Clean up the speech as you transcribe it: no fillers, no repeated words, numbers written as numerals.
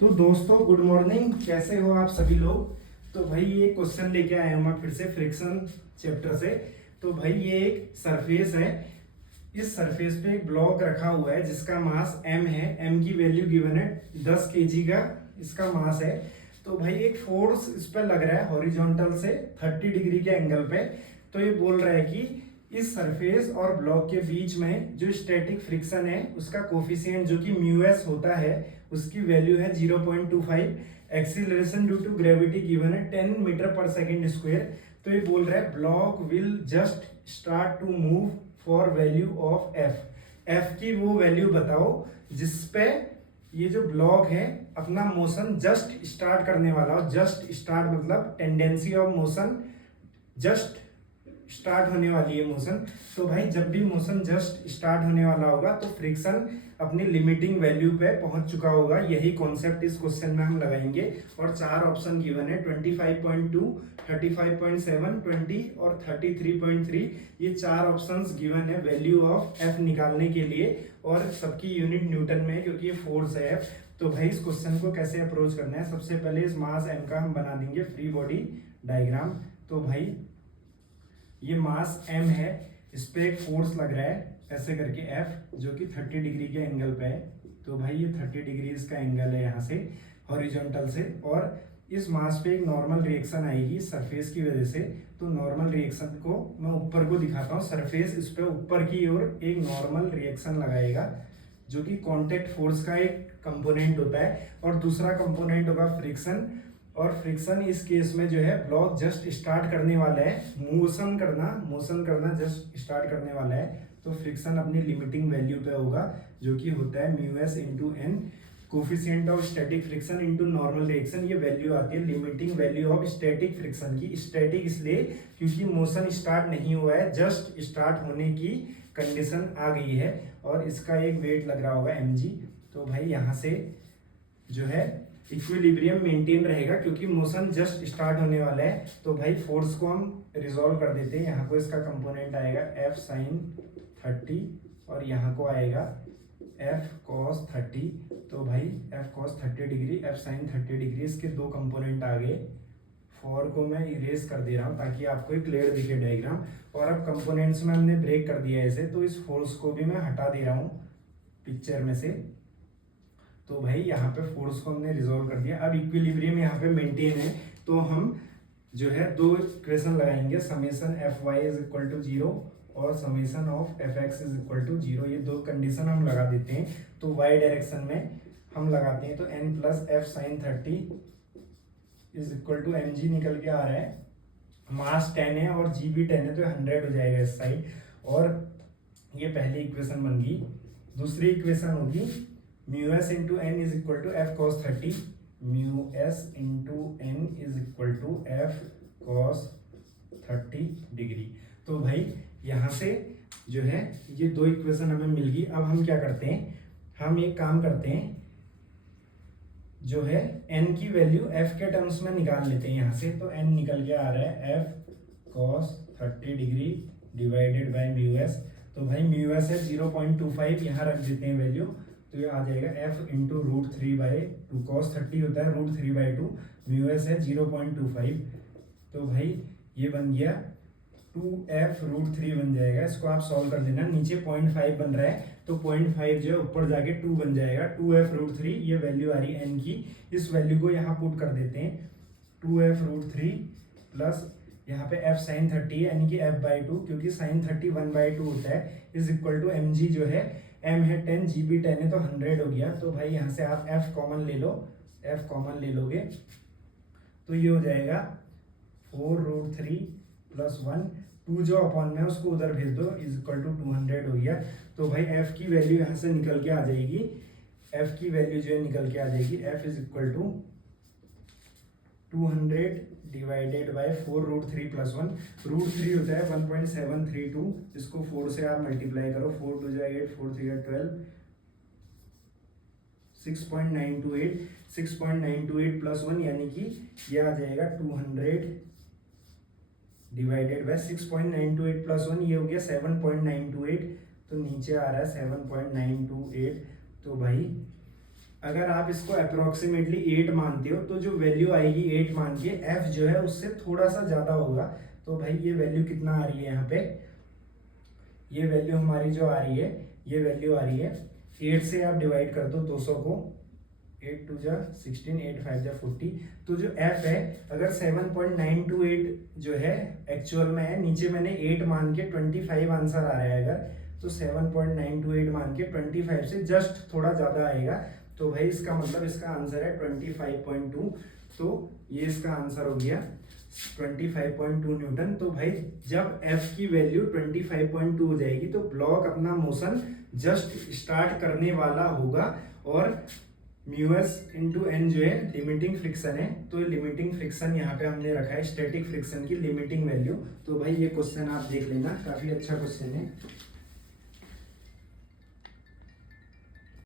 तो दोस्तों good morning, कैसे हो आप सभी लोग। तो भाई ये क्वेश्चन लेके आया हूँ मैं फिर से फ्रिक्शन चैप्टर से। तो भाई ये एक सरफेस है। इस सरफेस पे एक ब्लॉक रखा हुआ है जिसका मास m है। m की वैल्यू गिवन है 10 kg का इसका मास है। तो भाई एक फोर्स इस पर लग रहा है हॉरिजॉन्टल से 30 डिग्री के एंगल पे। तो ये बोल रहा है कि इस सरफेस और ब्लॉक के बीच में जो स्टैटिक फ्रिक्शन है उसका कोफिशिएंट जो कि म्यूएस होता है उसकी वैल्यू है 0.25। Acceleration due to gravity given है 10 मीटर पर सेकेंड स्क्वायर। तो ये बोल रहा है block will just start to move for value of F की वो वैल्यू बताओ जिसपे ये जो ब्लॉक है अपना मोशन जस्ट स्टार्ट करने वाला हो। जस्ट स्टार्ट मतलब tendency of motion just start होने वाली है मोशन। तो भाई जब भी मोशन जस्ट स्टार्ट होने वाला होगा तो फ्रिक्शन अपनी लिमिटिंग वैल्यू पे पहुंच चुका होगा। यही कॉन्सेप्ट इस क्वेश्चन में हम लगाएंगे। और चार ऑप्शन गिवन है 25.2, 35.7, 20 और 33.3। ये चार ऑप्शंस गिवन है वैल्यू ऑफ एफ निकालने के लिए और सबकी यूनिट न्यूटन में है क्योंकि ये फोर्स है एफ। तो भाई इस क्वेश्चन को कैसे अप्रोच करना है, सबसे पहले इस मास एम का हम बना देंगे फ्री बॉडी डायग्राम। तो भाई ये मास m है, इस पे एक फोर्स लग रहा है ऐसे करके F जो कि 30 डिग्री के एंगल पे है। तो भाई ये 30 डिग्री इसका एंगल है यहाँ से हॉरिजॉन्टल से। और इस मास पे एक नॉर्मल रिएक्शन आएगी सरफेस की वजह से। तो नॉर्मल रिएक्शन को मैं ऊपर को दिखाता हूँ। सरफेस इस पे ऊपर की ओर एक नॉर्मल रिएक्शन लगाएगा जो कि कॉन्टेक्ट फोर्स का एक कंपोनेंट होता है और दूसरा कंपोनेंट होगा फ्रिक्शन। और फ्रिक्शन इस केस में जो है ब्लॉक जस्ट स्टार्ट करने वाला है, मोशन करना जस्ट स्टार्ट करने वाला है। तो फ्रिक्शन अपनी लिमिटिंग वैल्यू पे होगा जो कि होता है mu S into N, coefficient of static friction into normal reaction. ये वैल्यू आती है limiting value of static friction की। स्टैटिक इसलिए क्योंकि मोशन स्टार्ट नहीं हुआ है, जस्ट स्टार्ट होने की कंडीशन आ गई है और इसका एक वेट लग रहा होगा mg। तो भाई यहाँ से जो है इक्विलिब्रियम मेंटेन रहेगा क्योंकि मोशन जस्ट स्टार्ट होने वाला है। तो भाई फोर्स को हम रिजॉल्व कर देते हैं। यहाँ को इसका कंपोनेंट आएगा F sin 30 और यहाँ को आएगा F cos 30। तो भाई F cos 30 degree, F sin 30 degree, इसके दो कंपोनेंट आ गए। फॉर को मैं इरेज कर दे रहा हूँ ताकि आपको एक क्लियर दिखे डायग्राम। और अब कंपोनेंट्स में हमने ब्रेक कर दिया ऐसे, तो इस फोर्स को भी मैं हटा दे रहा हूँ पिक्चर में से। तो भाई यहाँ पे फोर्स को हमने रिजॉल्व कर दिया। अब इक्विलिब्रियम यहाँ पे मेंटेन है तो हम जो है दो इक्वेशन लगाएंगे, summation F Y is equal to 0 और summation of F X is equal to 0। ये दो कंडीशन हम लगा देते हैं। तो वाई डायरेक्शन में हम लगाते हैं तो n plus F sine 30 is equal to M G निकल के आ रहा है। मास 10 है और जी भी 10 है तो 100 हो जाएगा इस साइड। और ये पहली इक्वेशन बन गई। दूसरी इक्वेशन होगी mu S into N is equal to F cos 30, mu S into N is equal to F cos 30 degree. तो भाई यहाँ से जो है ये दो इक्वेशन हमें मिल गई। अब हम क्या करते हैं, हम एक काम करते हैं, जो है n की वैल्यू f के टर्म्स में निकाल लेते हैं यहाँ से। तो n निकल के आ रहा है f cos 30 degree divided by mu S. तो भाई म्यू एस है 0.25, यहाँ रख देते हैं वैल्यू। तो ये आ जाएगा f इंटू √3/2, cos 30 होता है √3/2, म्यू एस है 0.25। तो भाई ये बन गया 2f√3 बन जाएगा। इसको आप सॉल्व कर लेना। नीचे 0.5 बन रहा है तो 0.5 जो है ऊपर जाके 2 बन जाएगा। 2f√3 ये वैल्यू आ रही है n की। इस वैल्यू को यहाँ पुट कर देते हैं 2f√3 प्लस यहाँ पे f sin 30 है यानी कि f/2, क्योंकि sin 30 1/2 होता है, इज इक्वल टू mg जो है m है 10, g भी 10 है तो 100 हो गया। तो भाई यहाँ से आप f कॉमन ले लो, f कॉमन ले लोगे तो ये हो जाएगा 4√3 प्लस 1, 2 जो अपॉन में उसको उधर भेज दो, इज इक्वल टू 200 हो गया। तो भाई f की वैल्यू यहाँ से निकल के आ जाएगी। f की वैल्यू जो है निकल के आ जाएगी, f is equal to 200 divided by 4√3 plus 1। √3 होता है 1.732, इसको 4 से आप मल्टीप्लाई करो, 4 2 जा 8, 4 3 12, 6.928, 6.928 प्लस 1 यानी कि ये आ जाएगा 200 डिवाइडेड बाय 6.928 प्लस 1, ये हो गया 7.928। तो नीचे आ रहा है 7.928। तो भाई अगर आप इसको अप्रोक्सीमेटली 8 मानते हो तो जो वैल्यू आएगी 8 मान के एफ जो है उससे थोड़ा सा ज़्यादा होगा। तो भाई ये वैल्यू कितना आ रही है यहाँ पे, ये वैल्यू हमारी जो आ रही है, ये वैल्यू आ रही है 8 से आप डिवाइड कर दो 200 को, 8 2 जा 16, 8 5 जा 40। तो जो एफ है अगर 7.928 जो है एक्चुअल में है, नीचे मैंने 8 मान के 25 आंसर आ रहा है, अगर तो 7.928 मान के 25 से जस्ट थोड़ा ज़्यादा आएगा। तो भाई इसका मतलब इसका आंसर है 25.2। तो ये इसका आंसर हो गया 25.2 न्यूटन। तो भाई जब f की वैल्यू 25.2 हो जाएगी तो ब्लॉक अपना मोशन जस्ट स्टार्ट करने वाला होगा, और म्यूएस इंटू एन जो है लिमिटिंग फ्रिक्शन है। तो लिमिटिंग फ्रिक्शन यहाँ पे हमने रखा है स्टैटिक फ्रिक्शन की लिमिटिंग वैल्यू। तो भाई ये क्वेश्चन आप देख लेना, काफी अच्छा क्वेश्चन है।